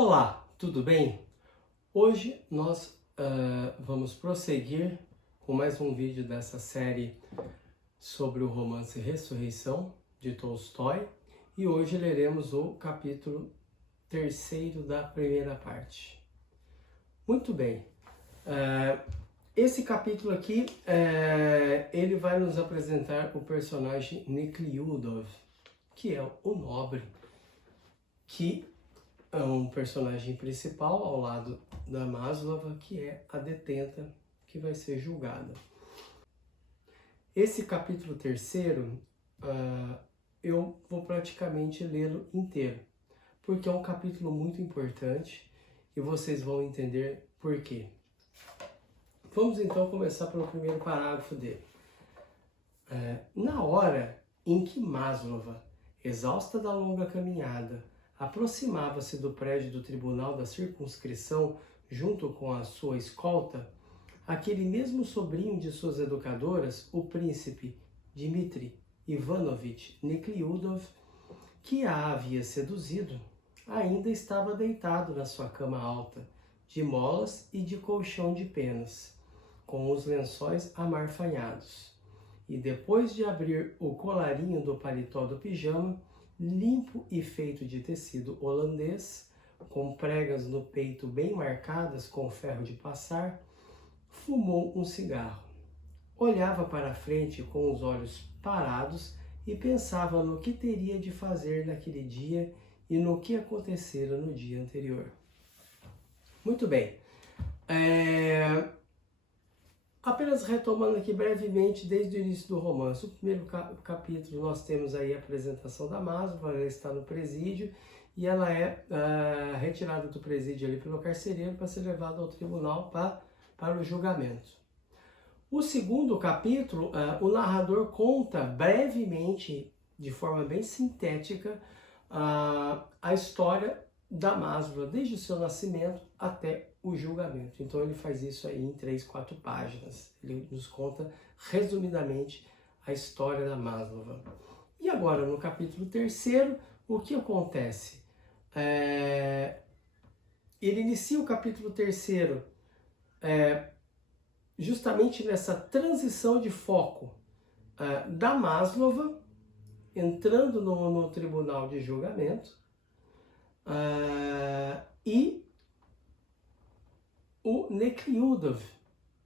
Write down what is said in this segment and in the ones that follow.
Olá, tudo bem? Hoje nós vamos prosseguir com mais um vídeo dessa série sobre o romance Ressurreição, de Tolstói, e hoje leremos o capítulo 3º da primeira parte. Muito bem, esse capítulo aqui, ele vai nos apresentar o personagem Nekliudov, que é o nobre, que é um personagem principal ao lado da Maslova, que é a detenta que vai ser julgada. Esse capítulo 3º, eu vou praticamente lê-lo inteiro, porque é um capítulo muito importante e vocês vão entender por quê. Vamos então começar pelo primeiro parágrafo dele. Na hora em que Maslova, exausta da longa caminhada, aproximava-se do prédio do Tribunal da Circunscrição junto com a sua escolta, aquele mesmo sobrinho de suas educadoras, o príncipe Dmitri Ivanovich Nekliudov, que a havia seduzido, ainda estava deitado na sua cama alta, de molas e de colchão de penas, com os lençóis amarfanhados. E depois de abrir o colarinho do paletó do pijama, limpo e feito de tecido holandês, com pregas no peito bem marcadas com ferro de passar, fumou um cigarro. Olhava para a frente com os olhos parados e pensava no que teria de fazer naquele dia e no que acontecera no dia anterior. Muito bem. Apenas retomando aqui brevemente desde o início do romance. O primeiro capítulo nós temos aí a apresentação da Maslova, ela está no presídio e ela é retirada do presídio ali pelo carcereiro para ser levada ao tribunal para o julgamento. O segundo capítulo, o narrador conta brevemente, de forma bem sintética, a história da Maslova, desde o seu nascimento até o julgamento. Então ele faz isso aí em 3, 4 páginas. Ele nos conta resumidamente a história da Maslova. E agora, no capítulo 3º, o que acontece? Ele inicia o capítulo 3º justamente nessa transição de foco da Maslova entrando no tribunal de julgamento e o Nekliudov,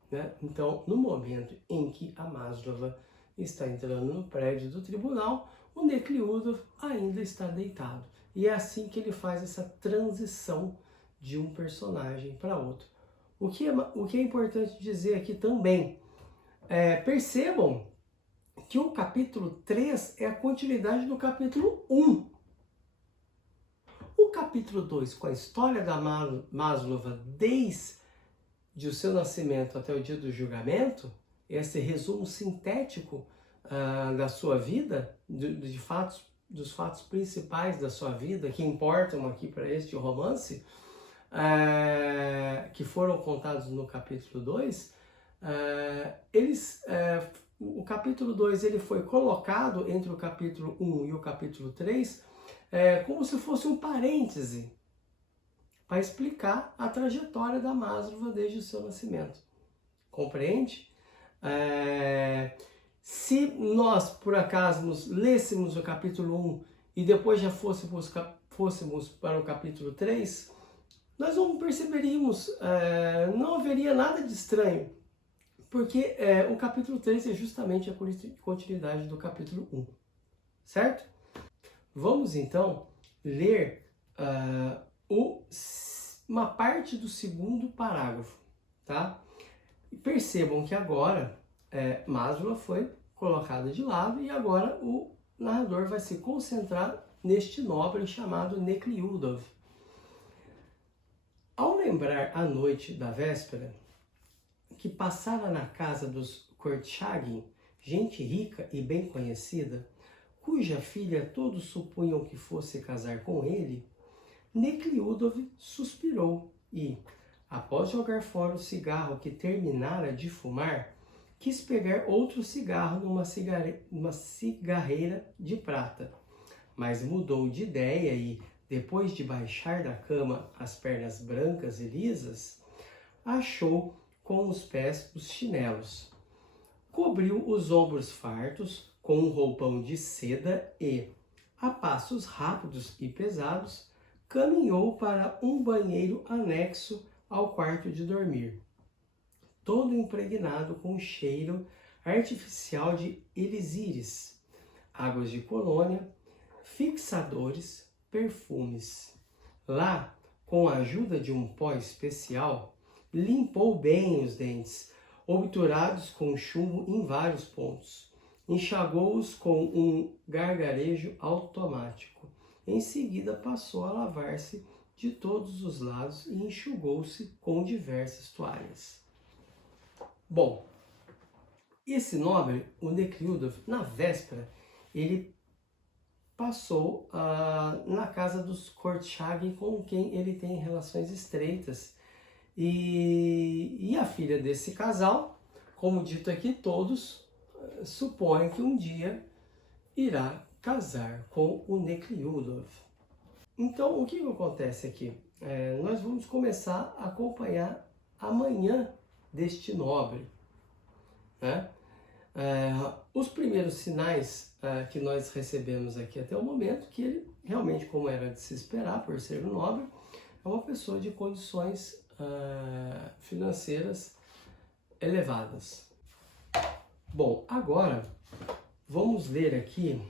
né? Então, no momento em que a Maslova está entrando no prédio do tribunal, o Nekliudov ainda está deitado. E é assim que ele faz essa transição de um personagem para outro. O que é importante dizer aqui também, percebam que o capítulo 3 é a continuidade do capítulo 1. O capítulo 2, com a história da Maslova desde o seu nascimento até o dia do julgamento, esse resumo sintético da sua vida, dos fatos principais da sua vida, que importam aqui para este romance, que foram contados no capítulo 2, o capítulo 2 ele foi colocado entre o capítulo 1 e o capítulo 3 como se fosse um parêntese para explicar a trajetória da Maslova desde o seu nascimento. Compreende? Se nós, por acaso, lêssemos o capítulo 1 e depois já fôssemos para o capítulo 3, nós não perceberíamos, não haveria nada de estranho, porque o capítulo 3 é justamente a continuidade do capítulo 1, certo? Vamos então ler uma parte do segundo parágrafo, tá? E percebam que agora Maslova foi colocada de lado e agora o narrador vai se concentrar neste nobre chamado Nekliudov. Ao lembrar a noite da véspera, que passara na casa dos Korchagin, gente rica e bem conhecida, cuja filha todos supunham que fosse casar com ele, Nekliudov suspirou e, após jogar fora o cigarro que terminara de fumar, quis pegar outro cigarro numa cigarreira de prata, mas mudou de ideia e, depois de baixar da cama as pernas brancas e lisas, achou com os pés os chinelos. Cobriu os ombros fartos com um roupão de seda e, a passos rápidos e pesados, caminhou para um banheiro anexo ao quarto de dormir, todo impregnado com cheiro artificial de elixires, águas de colônia, fixadores, perfumes. Lá, com a ajuda de um pó especial, limpou bem os dentes, obturados com chumbo em vários pontos. Enxagou-os com um gargarejo automático. Em seguida, passou a lavar-se de todos os lados e enxugou-se com diversas toalhas. Bom, esse nobre, o Nekhludoff, na véspera, ele passou na casa dos Korchagin, com quem ele tem relações estreitas. E a filha desse casal, como dito aqui, todos supõem que um dia irá casar com o Nekhludoff. Então, o que acontece aqui? Nós vamos começar a acompanhar amanhã deste nobre, né? Os primeiros sinais que nós recebemos aqui até o momento, que ele realmente, como era de se esperar por ser um nobre, é uma pessoa de condições financeiras elevadas. Bom, agora vamos ler aqui.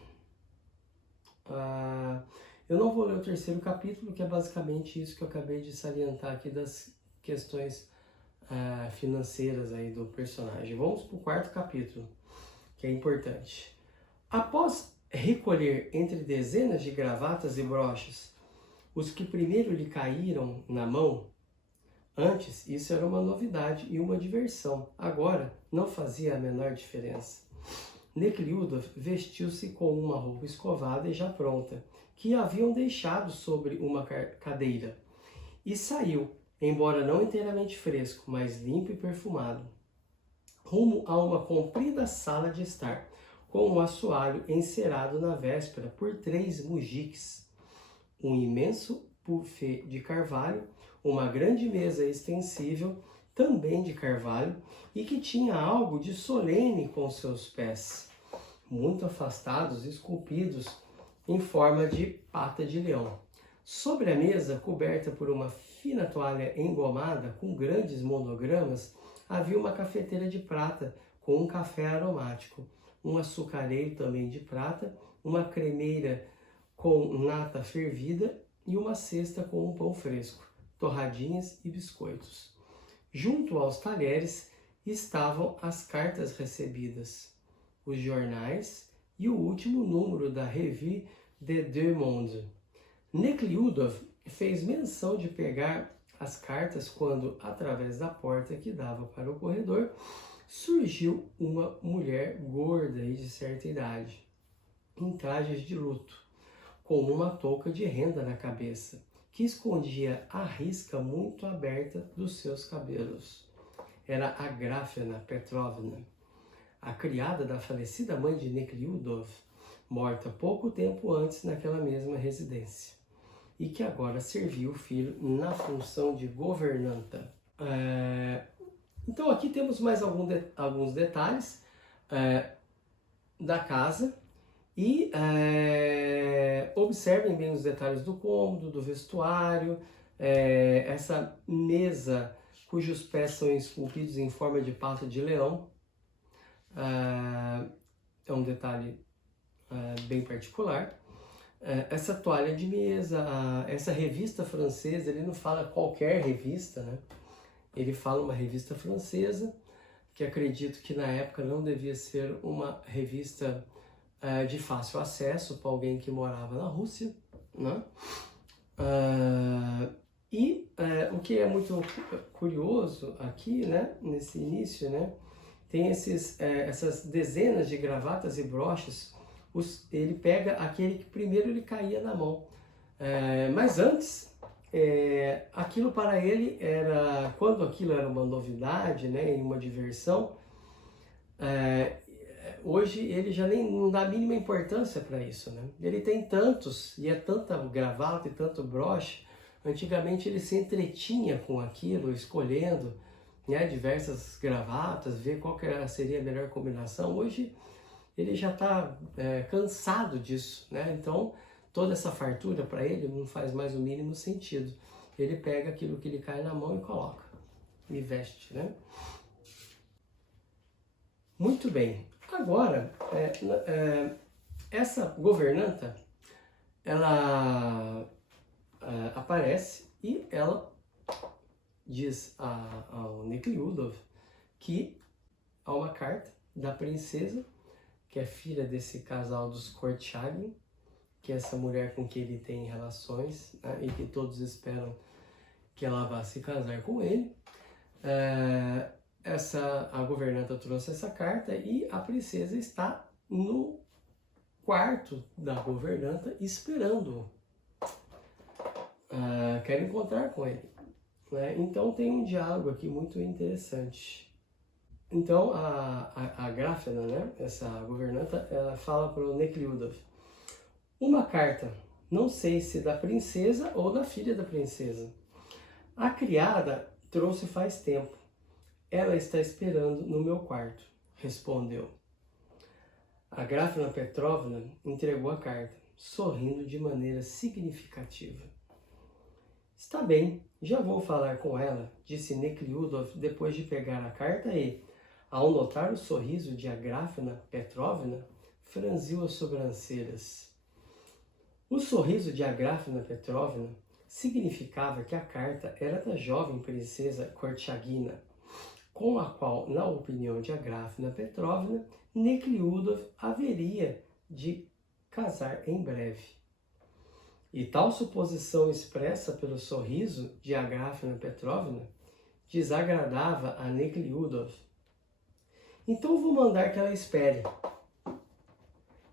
Eu não vou ler o terceiro capítulo, que é basicamente isso que eu acabei de salientar aqui das questões financeiras aí do personagem. Vamos para o quarto capítulo, que é importante. Após recolher entre dezenas de gravatas e broches os que primeiro lhe caíram na mão, antes isso era uma novidade e uma diversão, agora não fazia a menor diferença. Nekhludoff vestiu-se com uma roupa escovada e já pronta, que haviam deixado sobre uma cadeira, e saiu, embora não inteiramente fresco, mas limpo e perfumado, rumo a uma comprida sala de estar, com um assoalho encerado na véspera por 3 mujiques, um imenso buffet de carvalho, uma grande mesa extensível, também de carvalho, e que tinha algo de solene com seus pés, muito afastados, esculpidos em forma de pata de leão. Sobre a mesa, coberta por uma fina toalha engomada com grandes monogramas, havia uma cafeteira de prata com um café aromático, um açucareiro também de prata, uma cremeira com nata fervida e uma cesta com um pão fresco, torradinhas e biscoitos. Junto aos talheres estavam as cartas recebidas, os jornais e o último número da Revue des Deux Mondes. Nekhludoff fez menção de pegar as cartas quando, através da porta que dava para o corredor, surgiu uma mulher gorda e de certa idade, em trajes de luto, com uma touca de renda na cabeça, que escondia a risca muito aberta dos seus cabelos. Era Agrafena Petrovna, a criada da falecida mãe de Nekhludoff, morta pouco tempo antes naquela mesma residência, e que agora servia o filho na função de governanta. Então aqui temos mais alguns detalhes da casa, e observem bem os detalhes do cômodo, do vestuário, essa mesa cujos pés são esculpidos em forma de pata de leão, é um detalhe bem particular. Essa toalha de mesa, essa revista francesa, ele não fala qualquer revista, né? Ele fala uma revista francesa, que acredito que na época não devia ser uma revista de fácil acesso para alguém que morava na Rússia, né? O que é muito curioso aqui, né, nesse início, né, tem essas dezenas de gravatas e broches. Ele pega aquele que primeiro lhe caía na mão. Mas antes, aquilo para ele era, quando aquilo era uma novidade, né, e uma diversão, hoje ele já nem não dá a mínima importância para isso, né? Ele tem tantos, e é tanta gravata e tanto broche. Antigamente ele se entretinha com aquilo, escolhendo, né, diversas gravatas, ver qual que seria a melhor combinação. Hoje ele já está cansado disso, né? Então toda essa fartura para ele não faz mais o mínimo sentido. Ele pega aquilo que lhe cai na mão e coloca, e veste, né? Muito bem. Agora, essa governanta, ela aparece e ela diz ao Nekliudov que há uma carta da princesa, que é filha desse casal dos Korchagin, que é essa mulher com quem ele tem relações, né, e que todos esperam que ela vá se casar com ele. A governanta trouxe essa carta e a princesa está no quarto da governanta esperando. Quer encontrar com ele, né? Então tem um diálogo aqui muito interessante. Então a Grafena, né, essa governanta, ela fala para o Nekliudov: uma carta, não sei se da princesa ou da filha da princesa. A criada trouxe faz tempo. Ela está esperando no meu quarto, respondeu. A Grafena Petrovna entregou a carta, sorrindo de maneira significativa. Está bem, já vou falar com ela, disse Nekliudov depois de pegar a carta e, ao notar o sorriso de Agrafena Petrovna, franziu as sobrancelhas. O sorriso de Agrafena Petrovna significava que a carta era da jovem princesa Korchagina, com a qual, na opinião de Agrafena Petrovna, Nekliudov haveria de casar em breve. E tal suposição expressa pelo sorriso de Agrafena Petrovna desagradava a Nekliudov. Então vou mandar que ela espere.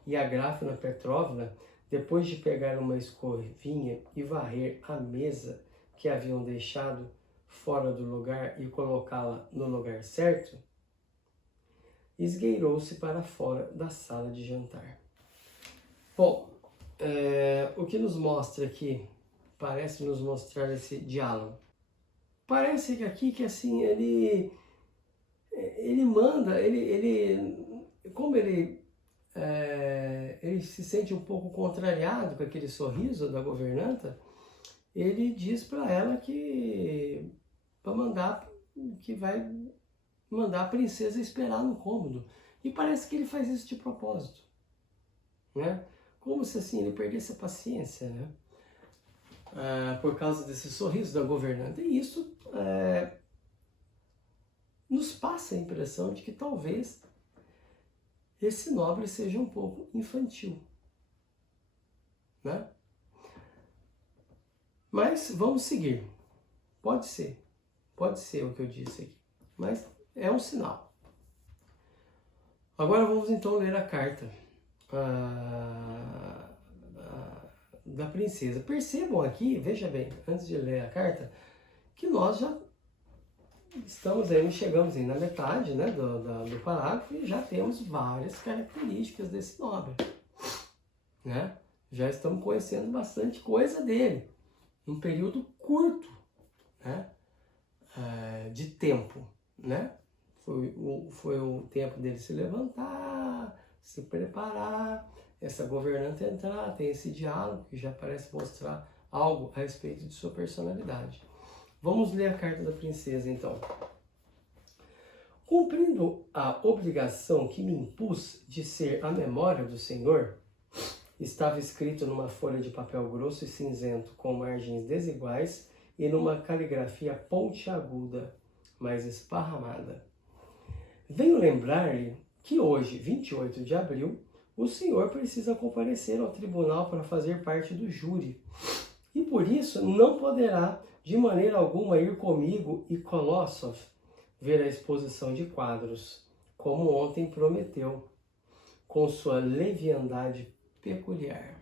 E Agrafena Petrovna, depois de pegar uma escovinha e varrer a mesa que haviam deixado fora do lugar e colocá-la no lugar certo, esgueirou-se para fora da sala de jantar. Bom, o que nos mostra aqui, parece nos mostrar esse diálogo. Parece que aqui que assim, ele manda, como ele se sente um pouco contrariado com aquele sorriso da governanta, ele diz para ela que vai mandar a princesa esperar no cômodo. E parece que ele faz isso de propósito, né? Como se assim ele perdesse a paciência, né? Por causa desse sorriso da governanta. E isso nos passa a impressão de que talvez esse nobre seja um pouco infantil, né? Mas vamos seguir. Pode ser o que eu disse aqui, mas é um sinal. Agora vamos então ler a carta da princesa. Percebam aqui, veja bem, antes de ler a carta, que nós já chegamos aí na metade, né, do parágrafo e já temos várias características desse nobre, né? Já estamos conhecendo bastante coisa dele, num período curto, né, de tempo, né? Foi o tempo dele se levantar, se preparar, essa governanta entrar, tem esse diálogo que já parece mostrar algo a respeito de sua personalidade. Vamos ler a carta da princesa, então. Cumprindo a obrigação que me impus de ser a memória do Senhor, estava escrito numa folha de papel grosso e cinzento, com margens desiguais e numa caligrafia pontiaguda, mas esparramada. Venho lembrar-lhe que hoje, 28 de abril, o senhor precisa comparecer ao tribunal para fazer parte do júri, e por isso não poderá de maneira alguma ir comigo e Kolossov ver a exposição de quadros, como ontem prometeu, com sua leviandade peculiar.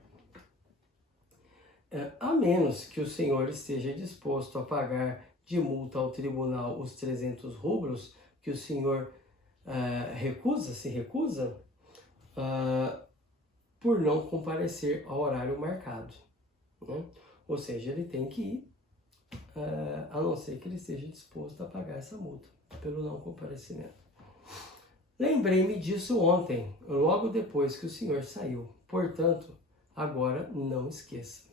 A menos que o senhor esteja disposto a pagar de multa ao tribunal os 300 rublos que o senhor se recusa por não comparecer ao horário marcado, né? Ou seja, ele tem que ir, a não ser que ele esteja disposto a pagar essa multa pelo não comparecimento. Lembrei-me disso ontem, logo depois que o senhor saiu. Portanto, agora não esqueça.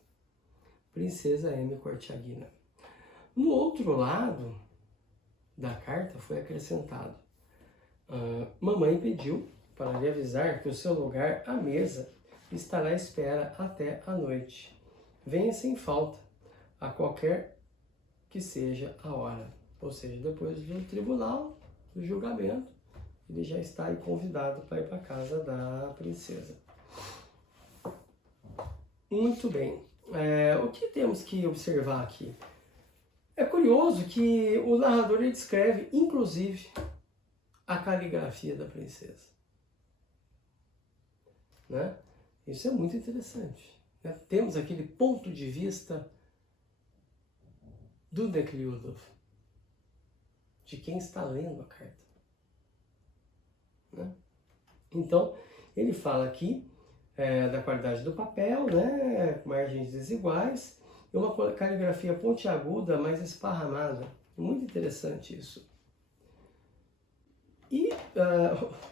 Princesa M. Cortiagina. No outro lado da carta foi acrescentado: mamãe pediu para lhe avisar que o seu lugar à mesa estará à espera até a noite. Venha sem falta, a qualquer que seja a hora. Ou seja, depois do tribunal, do julgamento, ele já está aí convidado para ir para a casa da princesa. Muito bem. O que temos que observar aqui? É curioso que o narrador ele descreve, inclusive, a caligrafia da princesa, né? Isso é muito interessante, né? Temos aquele ponto de vista do Nekliudov, de quem está lendo a carta, né? Então, ele fala aqui da qualidade do papel, né? Margens desiguais, e uma caligrafia pontiaguda, mais esparramada. Muito interessante isso. E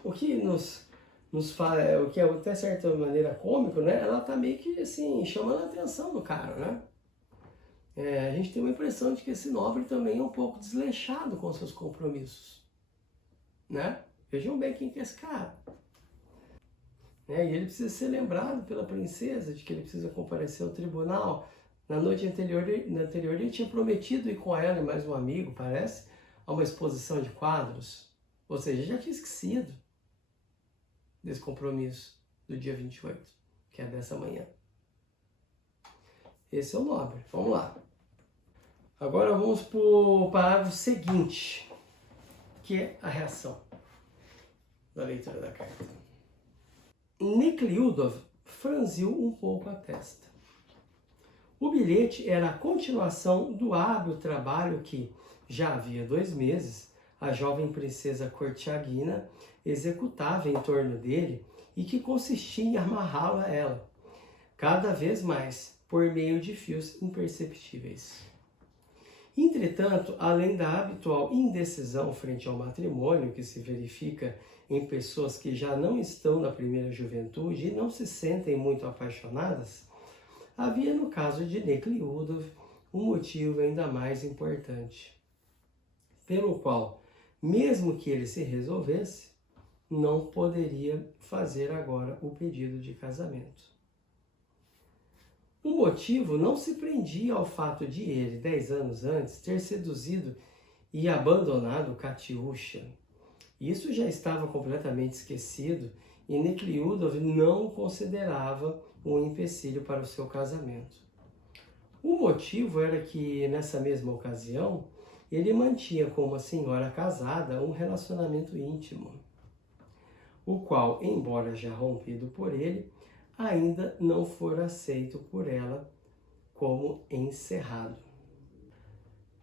o que nos fala, o que é até certa maneira cômico, né? Ela tá meio que assim, chamando a atenção do cara, né? A gente tem uma impressão de que esse nobre também é um pouco desleixado com seus compromissos, né? Vejam bem quem que é esse cara. E ele precisa ser lembrado pela princesa de que ele precisa comparecer ao tribunal. Na noite anterior ele tinha prometido ir com ela e mais um amigo, parece, a uma exposição de quadros. Ou seja, já tinha esquecido desse compromisso do dia 28, que é dessa manhã. Esse é o nobre. Vamos lá. Agora vamos para o parágrafo seguinte, que é a reação da leitura da carta. Nekliudov franziu um pouco a testa. O bilhete era a continuação do árduo trabalho que, já havia 2 meses, a jovem princesa Cortiagina executava em torno dele e que consistia em amarrá-la a ela, cada vez mais, por meio de fios imperceptíveis. Entretanto, além da habitual indecisão frente ao matrimônio que se verifica em pessoas que já não estão na primeira juventude e não se sentem muito apaixonadas, havia no caso de Nekliudov um motivo ainda mais importante, pelo qual, mesmo que ele se resolvesse, não poderia fazer agora o pedido de casamento. O motivo não se prendia ao fato de ele, 10 anos antes, ter seduzido e abandonado Katiusha. Isso já estava completamente esquecido e Nekliudov não o considerava um empecilho para o seu casamento. O motivo era que, nessa mesma ocasião, ele mantinha com uma senhora casada um relacionamento íntimo, o qual, embora já rompido por ele, ainda não fora aceito por ela como encerrado.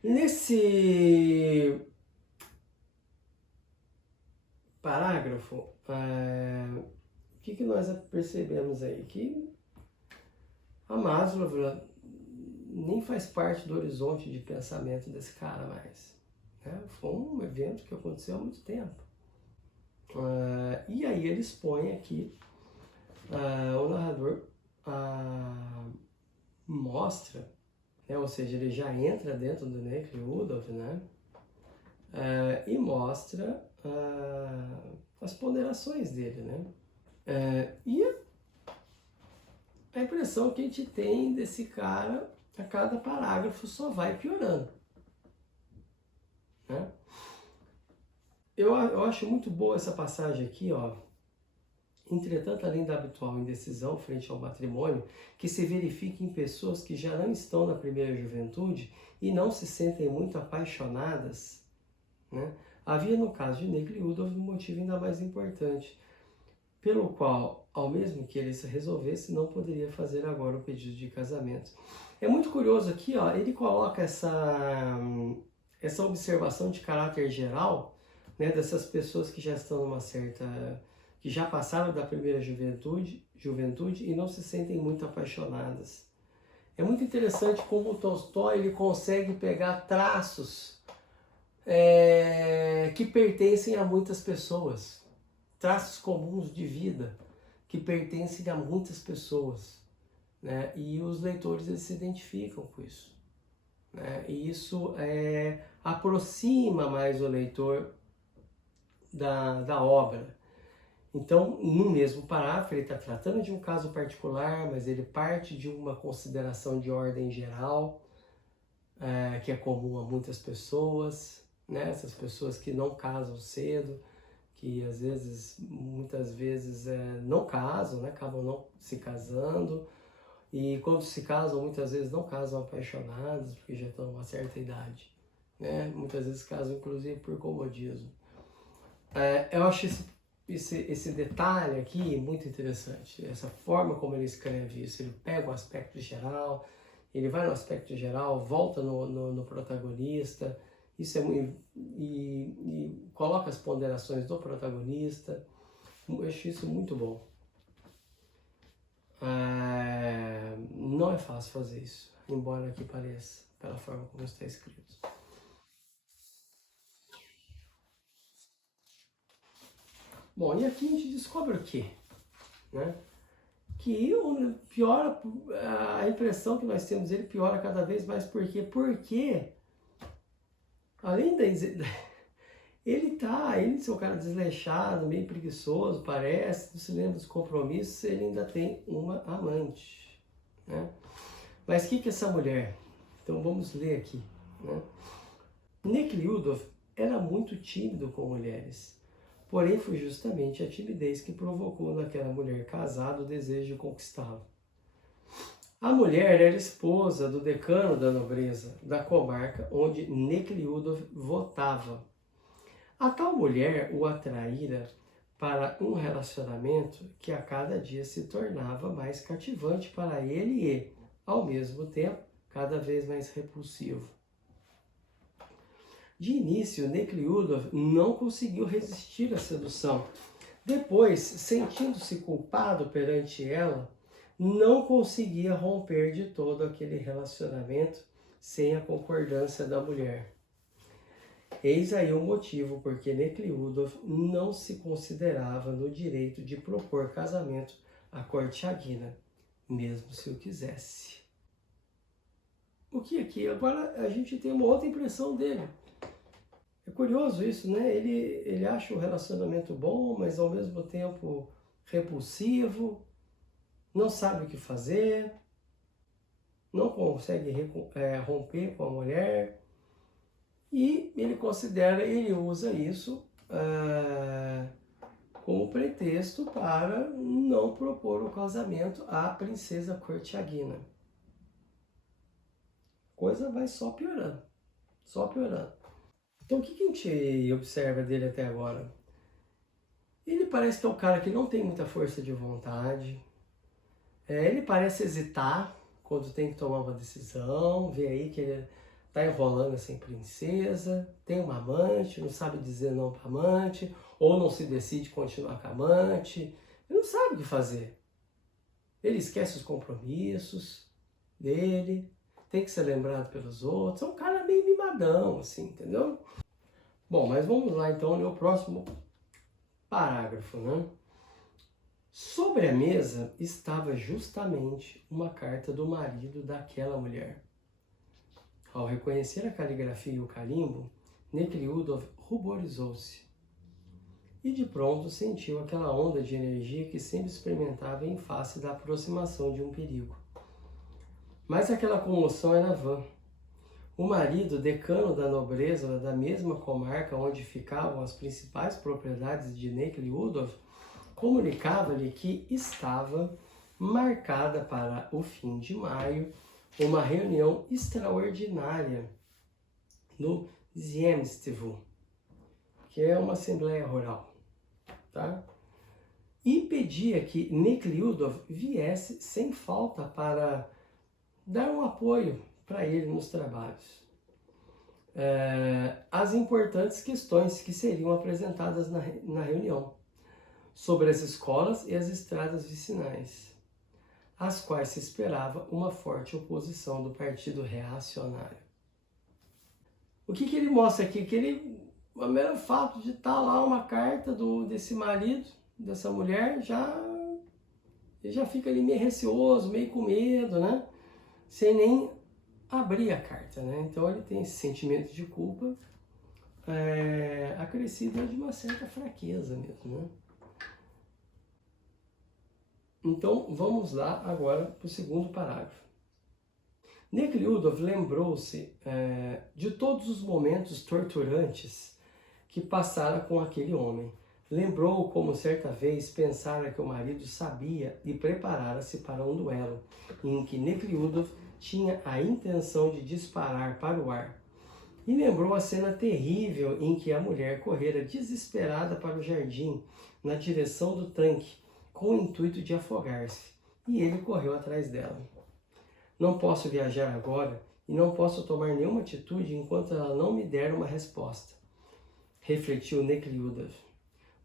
Nesse parágrafo, o que nós percebemos aí? Que a Maslov nem faz parte do horizonte de pensamento desse cara mais, né? Foi um evento que aconteceu há muito tempo. E aí ele expõe aqui, o narrador mostra, né? Ou seja, ele já entra dentro do Nekliudov, né? E mostra as ponderações dele, né? E a impressão que a gente tem desse cara, a cada parágrafo só vai piorando, né? Eu acho muito boa essa passagem aqui, ó. Entretanto, além da habitual indecisão frente ao matrimônio, que se verifica em pessoas que já não estão na primeira juventude e não se sentem muito apaixonadas, né? Havia no caso de Nekliudov um motivo ainda mais importante, pelo qual, ao mesmo que ele se resolvesse, não poderia fazer agora o pedido de casamento. É muito curioso aqui, ó, ele coloca essa observação de caráter geral, né, dessas pessoas que já estão numa certa, que já passaram da primeira juventude e não se sentem muito apaixonadas. É muito interessante como o Tolstói ele consegue pegar traços que pertencem a muitas pessoas, traços comuns de vida que pertencem a muitas pessoas, né? E os leitores eles se identificam com isso, né? E isso aproxima mais o leitor da obra. Então, no mesmo parágrafo, ele está tratando de um caso particular, mas ele parte de uma consideração de ordem geral, que é comum a muitas pessoas, né? Essas pessoas que não casam cedo, que às vezes, muitas vezes não casam, né? Acabam não se casando, e quando se casam, muitas vezes não casam apaixonados, porque já estão numa certa idade, né? Muitas vezes casam, inclusive, por comodismo. Eu acho esse detalhe aqui muito interessante, essa forma como ele escreve isso. Ele pega o aspecto geral, ele vai no aspecto geral, volta no protagonista, isso e coloca as ponderações do protagonista. Eu acho isso muito bom. Não é fácil fazer isso, embora aqui pareça, pela forma como está escrito. Bom, e aqui a gente descobre o quê? Né? Que piora, a impressão que nós temos dele piora cada vez mais. Por quê? Porque, além da... Ele é um cara desleixado, meio preguiçoso, parece, não se lembra dos compromissos, ele ainda tem uma amante, né? Mas o que é essa mulher? Então vamos ler aqui, né? Nekhlyudov era muito tímido com mulheres, porém foi justamente a timidez que provocou naquela mulher casada o desejo de conquistá-lo. A mulher era esposa do decano da nobreza da comarca onde Nekhlyudov votava. A tal mulher o atraíra para um relacionamento que a cada dia se tornava mais cativante para ele e, ao mesmo tempo, cada vez mais repulsivo. De início, Nekhlyudov não conseguiu resistir à sedução. Depois, sentindo-se culpado perante ela, não conseguia romper de todo aquele relacionamento sem a concordância da mulher. Eis aí o motivo porque Nekhlyudov não se considerava no direito de propor casamento à Korchagina, mesmo se o quisesse. O que aqui? Agora a gente tem uma outra impressão dele. É curioso isso, né? Ele acha o relacionamento bom, mas ao mesmo tempo repulsivo, não sabe o que fazer, não consegue romper com a mulher. E ele usa isso como pretexto para não propor o casamento à princesa Korchagina. A coisa vai só piorando, só piorando. Então o que a gente observa dele até agora? Ele parece que é um cara que não tem muita força de vontade, ele parece hesitar quando tem que tomar uma decisão, vê aí que ele tá enrolando assim princesa, tem uma amante, não sabe dizer não para amante, ou não se decide continuar com a amante, ele não sabe o que fazer. Ele esquece os compromissos dele, tem que ser lembrado pelos outros, é um cara meio mimadão, assim, entendeu? Bom, mas vamos lá então no próximo parágrafo, né? Sobre a mesa estava justamente uma carta do marido daquela mulher. Ao reconhecer a caligrafia e o carimbo, Nekhlyudov ruborizou-se. E de pronto sentiu aquela onda de energia que sempre experimentava em face da aproximação de um perigo. Mas aquela comoção era vã. O marido, decano da nobreza da mesma comarca onde ficavam as principais propriedades de Nekhlyudov, comunicava-lhe que estava marcada para o fim de maio uma reunião extraordinária no Ziemstvu, que é uma assembleia rural, tá? E pedia que Nekhlyudov viesse sem falta para dar um apoio para ele nos trabalhos. as importantes questões que seriam apresentadas na reunião, sobre as escolas e as estradas vicinais, às quais se esperava uma forte oposição do Partido Reacionário. O que ele mostra aqui? Que o mero fato de estar lá uma carta desse marido, dessa mulher, ele já fica ali meio receoso, meio com medo, né? Sem nem abrir a carta, né? Então ele tem esse sentimento de culpa acrescido de uma certa fraqueza mesmo, né? Então vamos lá agora para o segundo parágrafo. Nekliudov lembrou-se de todos os momentos torturantes que passara com aquele homem. Lembrou como certa vez pensara que o marido sabia e preparara-se para um duelo, em que Nekliudov tinha a intenção de disparar para o ar. E lembrou a cena terrível em que a mulher correra desesperada para o jardim, na direção do tanque, com o intuito de afogar-se, e ele correu atrás dela. Não posso viajar agora e não posso tomar nenhuma atitude enquanto ela não me der uma resposta, refletiu Nekliudov.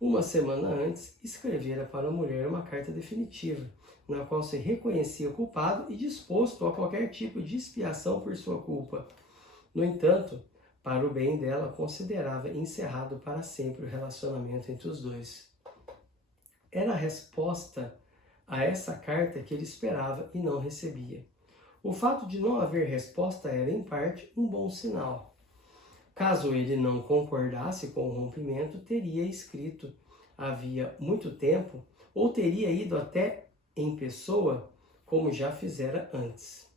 Uma semana antes, escrevera para a mulher uma carta definitiva, na qual se reconhecia culpado e disposto a qualquer tipo de expiação por sua culpa. No entanto, para o bem dela, considerava encerrado para sempre o relacionamento entre os dois. Era a resposta a essa carta que ele esperava e não recebia. O fato de não haver resposta era, em parte, um bom sinal. Caso ele não concordasse com o rompimento, teria escrito havia muito tempo, ou teria ido até em pessoa, como já fizera antes.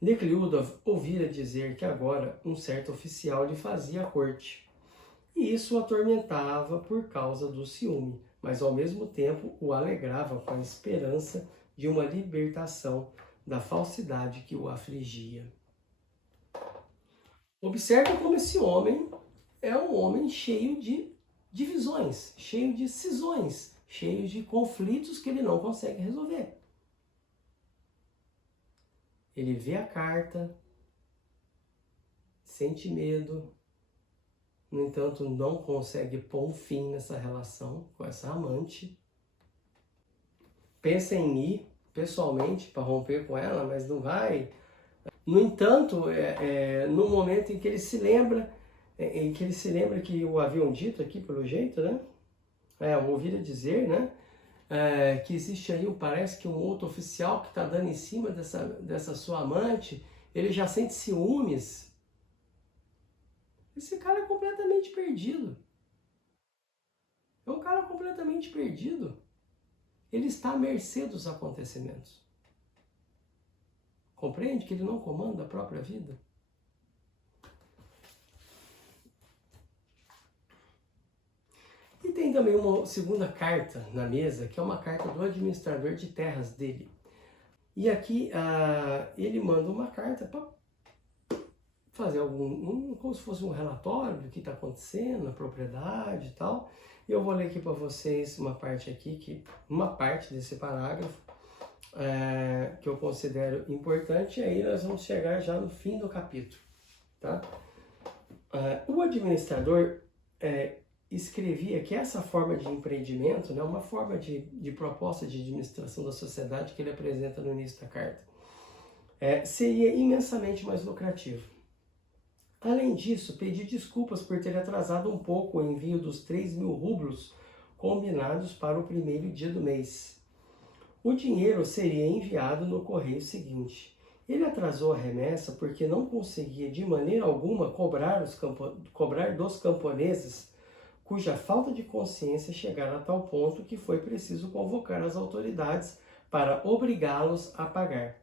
Nekliudov ouvira dizer que agora um certo oficial lhe fazia corte, e isso o atormentava por causa do ciúme, mas ao mesmo tempo o alegrava com a esperança de uma libertação da falsidade que o afligia. Observe como esse homem é um homem cheio de divisões, cheio de cisões, cheio de conflitos que ele não consegue resolver. Ele vê a carta, sente medo, no entanto não consegue pôr um fim nessa relação com essa amante. Pensa em ir pessoalmente para romper com ela, mas não vai. No entanto, no momento em que ele se lembra, que o haviam dito aqui pelo jeito, né? Ouvira dizer, né? Que existe aí, parece que um outro oficial que está dando em cima dessa sua amante, ele já sente ciúmes. Esse cara é completamente perdido. É um cara completamente perdido. Ele está à mercê dos acontecimentos. Compreende que ele não comanda a própria vida? E tem também uma segunda carta na mesa, que é uma carta do administrador de terras dele. E aqui ele manda uma carta para fazer como se fosse um relatório do que está acontecendo na propriedade e tal. E eu vou ler aqui para vocês uma parte desse parágrafo que eu considero importante, e aí nós vamos chegar já no fim do capítulo. Tá? O administrador escrevia que essa forma de empreendimento, né, uma forma de proposta de administração da sociedade que ele apresenta no início da carta, seria imensamente mais lucrativo. Além disso, pedi desculpas por ter atrasado um pouco o envio dos 3.000 rublos combinados para o primeiro dia do mês. O dinheiro seria enviado no correio seguinte. Ele atrasou a remessa porque não conseguia de maneira alguma cobrar dos camponeses, cuja falta de consciência chegara a tal ponto que foi preciso convocar as autoridades para obrigá-los a pagar.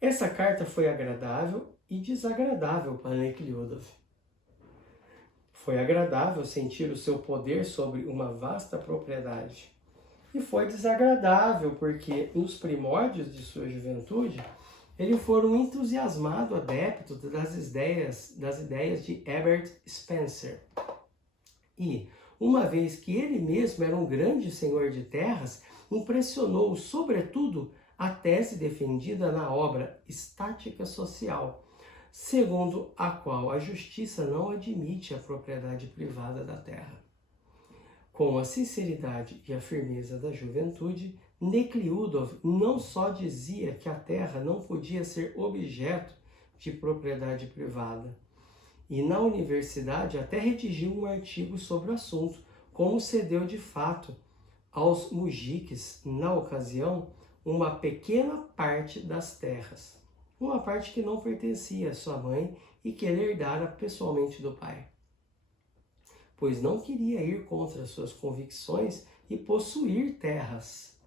Essa carta foi agradável e desagradável para Nekliudov. Foi agradável sentir o seu poder sobre uma vasta propriedade. E foi desagradável porque, nos primórdios de sua juventude, ele foi um entusiasmado adepto das ideias de Herbert Spencer. E, uma vez que ele mesmo era um grande senhor de terras, impressionou sobretudo a tese defendida na obra Estática Social, segundo a qual a justiça não admite a propriedade privada da terra. Com a sinceridade e a firmeza da juventude, Nekliudov não só dizia que a terra não podia ser objeto de propriedade privada, e na universidade até redigiu um artigo sobre o assunto, como cedeu de fato aos mujiques, na ocasião, uma pequena parte das terras, uma parte que não pertencia à sua mãe e que ele herdara pessoalmente do pai, pois não queria ir contra suas convicções e possuir terras.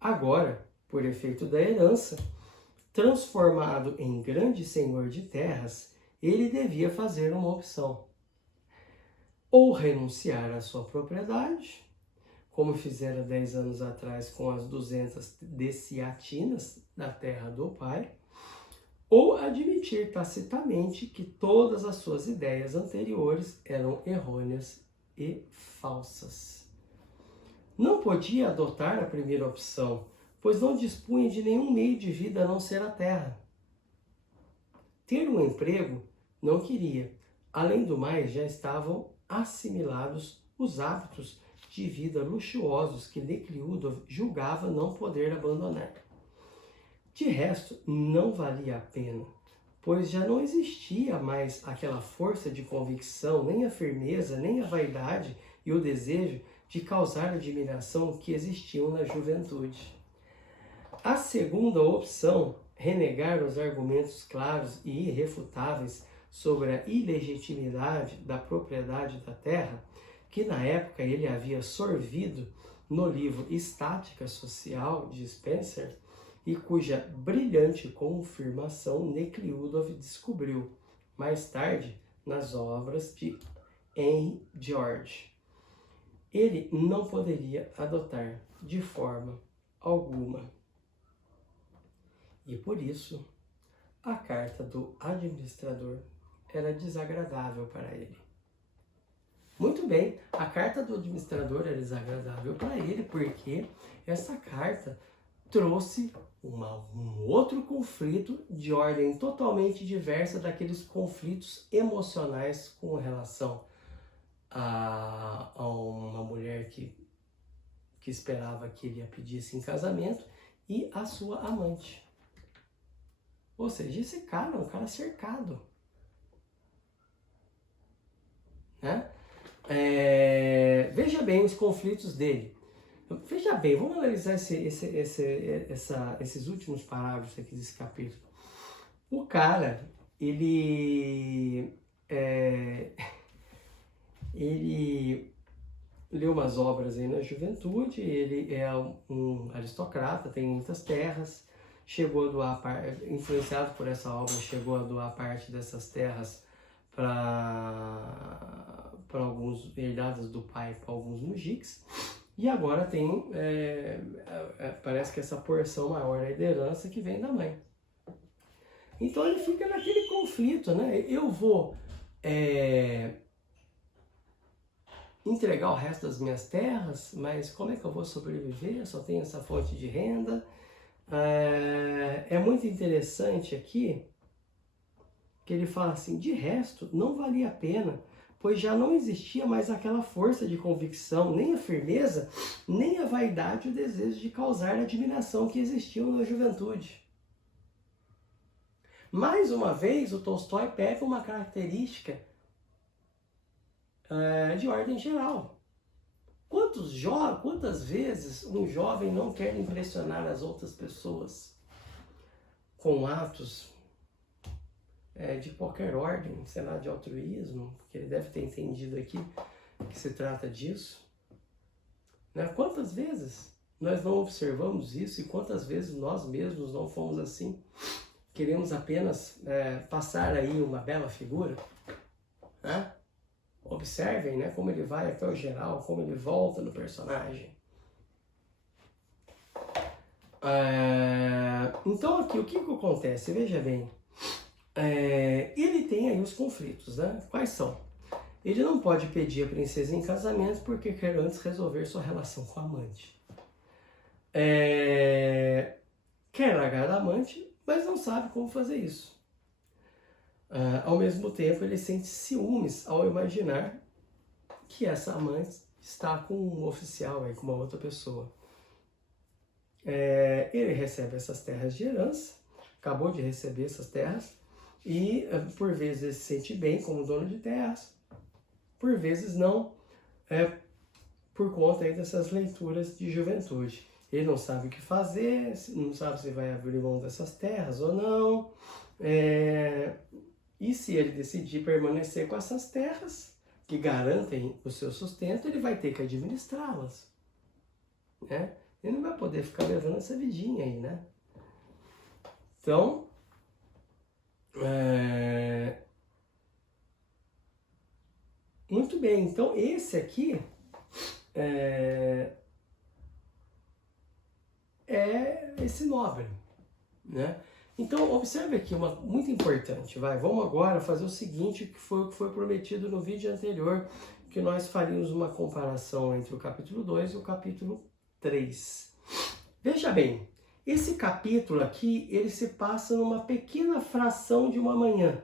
Agora, por efeito da herança, transformado em grande senhor de terras, ele devia fazer uma opção: ou renunciar à sua propriedade, como fizera 10 anos atrás com as 200 deciatinas da terra do pai, ou admitir tacitamente que todas as suas ideias anteriores eram errôneas e falsas. Não podia adotar a primeira opção, pois não dispunha de nenhum meio de vida a não ser a terra. Ter um emprego não queria. Além do mais, já estavam assimilados os hábitos de vida luxuosos que Nekliudov julgava não poder abandonar. De resto, não valia a pena, pois já não existia mais aquela força de convicção, nem a firmeza, nem a vaidade e o desejo de causar admiração que existiam na juventude. A segunda opção, renegar os argumentos claros e irrefutáveis sobre a ilegitimidade da propriedade da terra, que na época ele havia sorvido no livro Estática Social de Spencer, e cuja brilhante confirmação Nekliudov descobriu mais tarde nas obras de Henry George. Ele não poderia adotar de forma alguma. E por isso, a carta do administrador era desagradável para ele. Muito bem, a carta do administrador era desagradável para ele porque essa carta trouxe um outro conflito de ordem totalmente diversa daqueles conflitos emocionais com relação a uma mulher que esperava que ele a pedisse em casamento e a sua amante. Ou seja, esse cara é um cara cercado, né? Veja bem os conflitos dele. Veja bem, vamos analisar esses últimos parágrafos aqui desse capítulo. O cara, ele leu umas obras aí na juventude, ele é um aristocrata, tem muitas terras, chegou a doar, influenciado por essa obra, chegou a doar parte dessas terras para alguns, herdadas do pai para alguns mujiques. E agora tem, parece que essa porção maior da herança que vem da mãe. Então ele fica naquele conflito, né? Eu vou entregar o resto das minhas terras, mas como é que eu vou sobreviver? Eu só tenho essa fonte de renda. É muito interessante aqui que ele fala assim: de resto, não valia a pena, pois já não existia mais aquela força de convicção, nem a firmeza, nem a vaidade e o desejo de causar admiração que existiam na juventude. Mais uma vez, o Tolstói pega uma característica de ordem geral. Quantas vezes um jovem não quer impressionar as outras pessoas com atos de qualquer ordem, sei lá, de altruísmo, que ele deve ter entendido aqui que se trata disso, né? Quantas vezes nós não observamos isso e quantas vezes nós mesmos não fomos assim? Queremos apenas passar aí uma bela figura, né? Observem, né, como ele vai até o geral, como ele volta no personagem. Então aqui, o que acontece? Veja bem, ele tem aí os conflitos, né? Quais são? Ele não pode pedir a princesa em casamento porque quer antes resolver sua relação com a amante. Quer largar a amante, mas não sabe como fazer isso. Ao mesmo tempo, ele sente ciúmes ao imaginar que essa amante está com um oficial, aí, com uma outra pessoa. Ele recebe essas terras de herança, acabou de receber essas terras, e por vezes ele se sente bem como dono de terras, por vezes não, por conta aí dessas leituras de juventude. Ele não sabe o que fazer, não sabe se vai abrir mão dessas terras ou não, e se ele decidir permanecer com essas terras, que garantem o seu sustento, ele vai ter que administrá-las, né? Ele não vai poder ficar levando essa vidinha aí, né? Então, muito bem. Então, esse aqui é esse nobre, né? Então, observe aqui uma muito importante. Vamos agora fazer o seguinte, que foi o que foi prometido no vídeo anterior, que nós faríamos uma comparação entre o capítulo 2 e o capítulo 3. Veja bem, esse capítulo aqui, ele se passa numa pequena fração de uma manhã,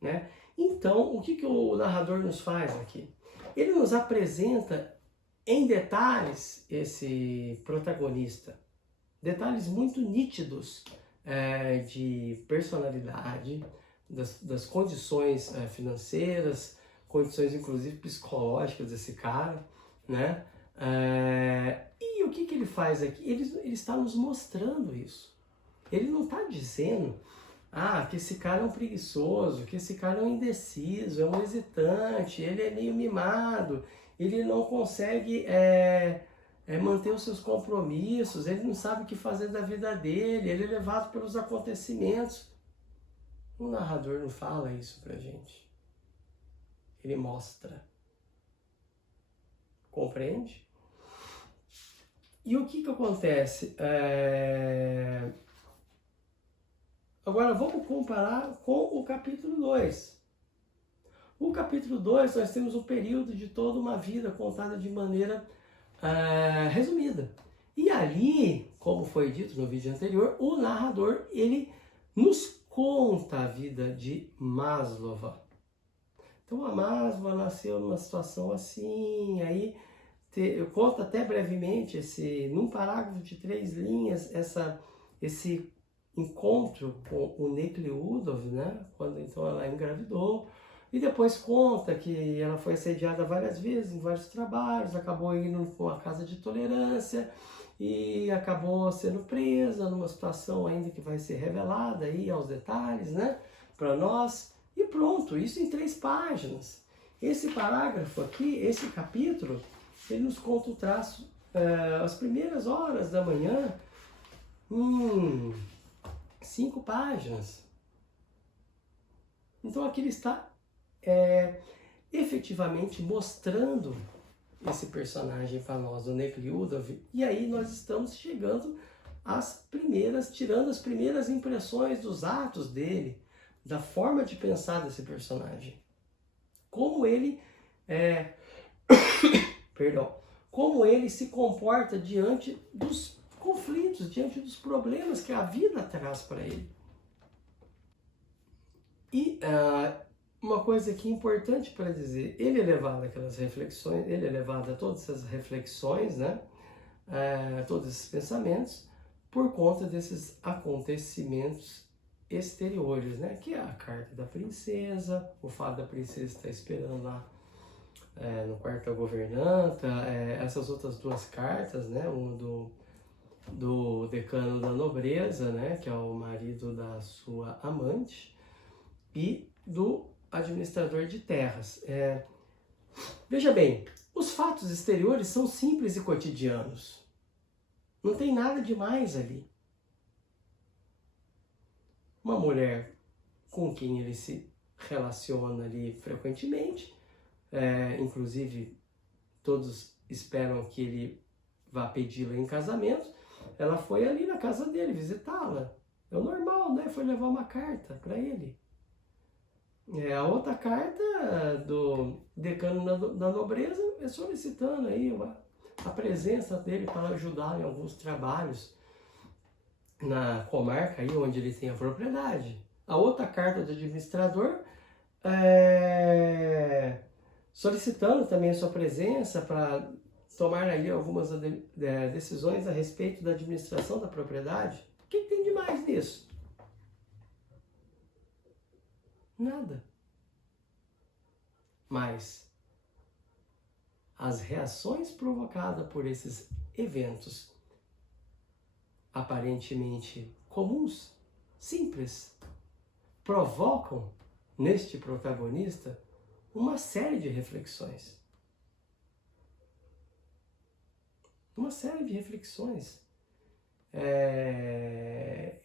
né? Então, o que o narrador nos faz aqui? Ele nos apresenta em detalhes esse protagonista, detalhes muito nítidos de personalidade, das condições financeiras, condições inclusive psicológicas desse cara, né? E o que ele faz aqui? Ele está nos mostrando isso. Ele não está dizendo que esse cara é um preguiçoso, que esse cara é um indeciso, é um hesitante, ele é meio mimado, ele não consegue manter os seus compromissos, ele não sabe o que fazer da vida dele, ele é levado pelos acontecimentos. O narrador não fala isso pra gente. Ele mostra. Compreende? E o que acontece? Agora vamos comparar com o capítulo 2. O capítulo 2 nós temos um período de toda uma vida contada de maneira resumida. E ali, como foi dito no vídeo anterior, o narrador ele nos conta a vida de Maslow. Então a Maslow nasceu numa situação assim, aí eu conto até brevemente num parágrafo de 3 linhas esse encontro com o Nekhludoff, né? Quando então ela engravidou, e depois conta que ela foi assediada várias vezes em vários trabalhos, acabou indo para uma casa de tolerância e acabou sendo presa numa situação ainda que vai ser revelada aí aos detalhes, né? Para nós, e pronto, isso em 3 páginas. Esse parágrafo aqui, esse capítulo, ele nos conta o traço, as primeiras horas da manhã, 5 páginas. Então aqui ele está efetivamente mostrando esse personagem para nós, o Nekhludoff, e aí nós estamos chegando tirando as primeiras impressões dos atos dele, da forma de pensar desse personagem. Como ele como ele se comporta diante dos conflitos, diante dos problemas que a vida traz para ele. E uma coisa aqui importante para dizer, ele é levado àquelas reflexões, ele é levado a todas essas reflexões, né? Todos esses pensamentos, por conta desses acontecimentos exteriores, né? Que é a carta da princesa, o fato da princesa estar esperando lá no quarto da governanta, essas outras 2 cartas, né? Uma do decano da nobreza, né? Que é o marido da sua amante, e do administrador de terras. Veja bem, os fatos exteriores são simples e cotidianos. Não tem nada demais ali. Uma mulher com quem ele se relaciona ali frequentemente, inclusive todos esperam que ele vá pedi-la em casamento, ela foi ali na casa dele visitá-la. É o normal, né? Foi levar uma carta para ele. A outra carta do decano da nobreza é solicitando aí a presença dele para ajudar em alguns trabalhos na comarca aí onde ele tem a propriedade. A outra carta do administrador solicitando também a sua presença para tomar aí algumas decisões a respeito da administração da propriedade. O que tem de mais nisso? Nada. Mas as reações provocadas por esses eventos aparentemente comuns, simples, provocam neste protagonista uma série de reflexões. Uma série de reflexões.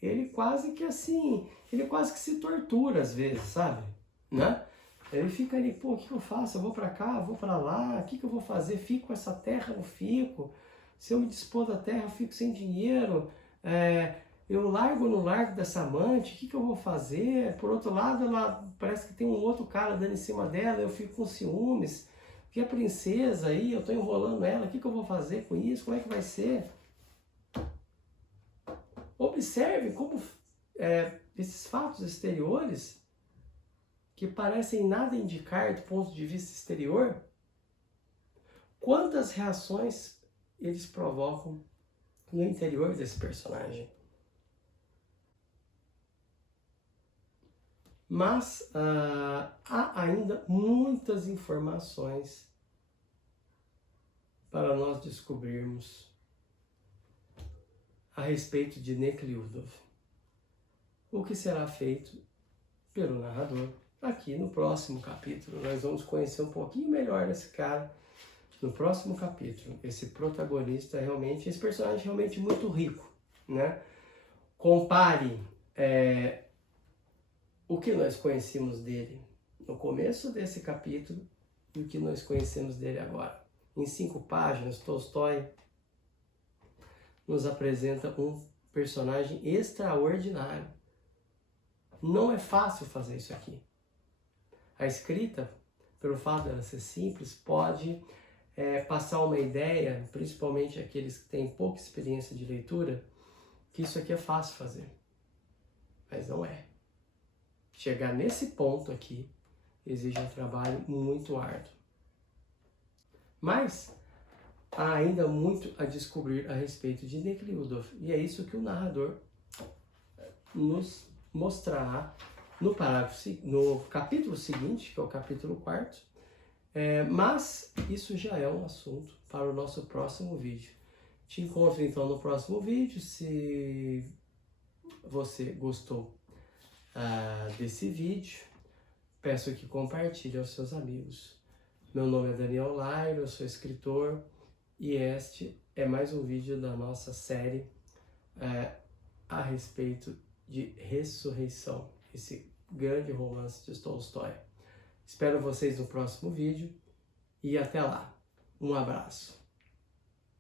Ele quase que se tortura às vezes, sabe? Né? Ele fica ali, pô, o que eu faço? Eu vou para cá, eu vou para lá, o que eu vou fazer? Fico com essa terra, eu fico. Se eu me dispor da terra, eu fico sem dinheiro. Eu largo ou não largo dessa amante? O que eu vou fazer? Por outro lado, ela parece que tem um outro cara dando em cima dela, eu fico com ciúmes. Que a princesa aí, eu tô enrolando ela, o que eu vou fazer com isso? Como é que vai ser? Observe como esses fatos exteriores, que parecem nada indicar do ponto de vista exterior, quantas reações eles provocam no interior desse personagem. Mas há ainda muitas informações para nós descobrirmos a respeito de Nekliudov. O que será feito pelo narrador aqui no próximo capítulo. Nós vamos conhecer um pouquinho melhor esse cara no próximo capítulo. Esse protagonista realmente, esse personagem realmente muito rico, né? Compare o que nós conhecemos dele no começo desse capítulo e o que nós conhecemos dele agora. Em 5 páginas, Tolstói nos apresenta um personagem extraordinário. Não é fácil fazer isso aqui. A escrita, pelo fato dela ser simples, pode passar uma ideia, principalmente aqueles que têm pouca experiência de leitura, que isso aqui é fácil fazer. Mas não é. Chegar nesse ponto aqui exige um trabalho muito árduo. Mas há ainda muito a descobrir a respeito de Nekliudov. E é isso que o narrador nos mostrará no capítulo seguinte, que é o capítulo 4. Mas isso já é um assunto para o nosso próximo vídeo. Te encontro então no próximo vídeo. Se você gostou desse vídeo, peço que compartilhe aos seus amigos. Meu nome é Daniel Lairo, eu sou escritor e este é mais um vídeo da nossa série a respeito de Ressurreição, esse grande romance de Tolstói. Espero vocês no próximo vídeo e até lá. Um abraço.